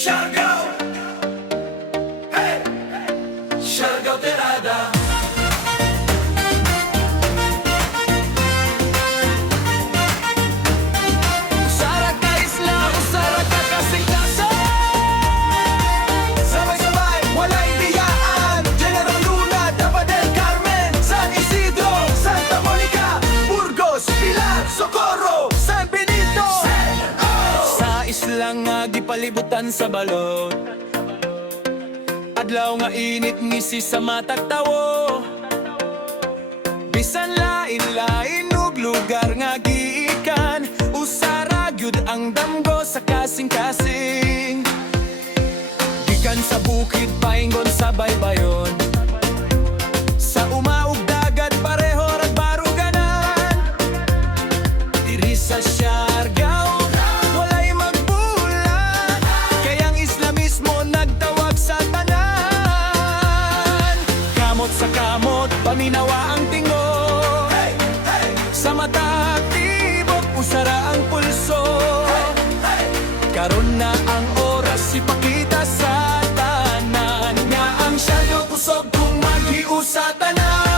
Siargao, hey! Siargao Tirada. Usara ka isla, usara ka kasing-kasing. Sabay-sabay, walay biyaan. General Luna, Dapa del Carmen, San Isidro, Santa Monica, Burgos, Pilar, Socorro, San Benito, sa isla nga gipalibutan sa balon. Adlaw nga init ngisi sa matag tawo. Bisan lain-lain ug lugar nga giikan, usara gyud ang damgo sa kasing-kasing. Gikan sa bukid paingon sa baybayon, sa umaog dagat pareho rag baruganan. Diri sa Siargao walay magbulat, kayang isla mismo nagtawag sa tanan. Kamot sa kamot, paminawa ang tingo. Sa mata tibok, usara ang pulso. Karon na ang oras, ipakita sa tanan nga ang Siargao kusog kung maghiu sa tanan.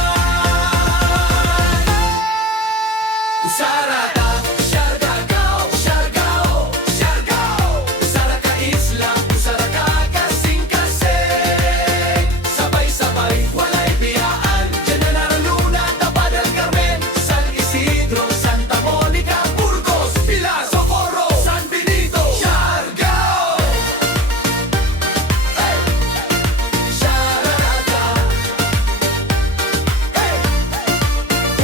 Usara ta, Siargao, Siargao, Siargao. Usara ka isla, usara ka kasing-kasing. Sabay-sabay, walay biyaan. General Luna, Dapa del Carmen, San Isidro, Santa Monica, Burgos, Pilar, Socorro, San Benito, Siargao. Hey! Siargao. Hey!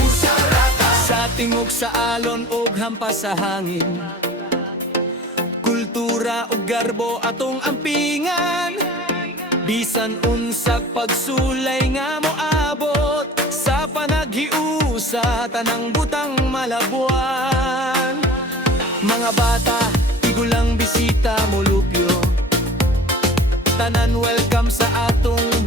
Usara ta. Sa tingog sa alon ug hampas sa hangin, kultura ug garbo atong ampingan. Bisan unsag pagsulay nga moabot, sa panaghiusa tanang butang malabuan. Mga bata, tigulang bisita mulupyo, tanan welcome sa atong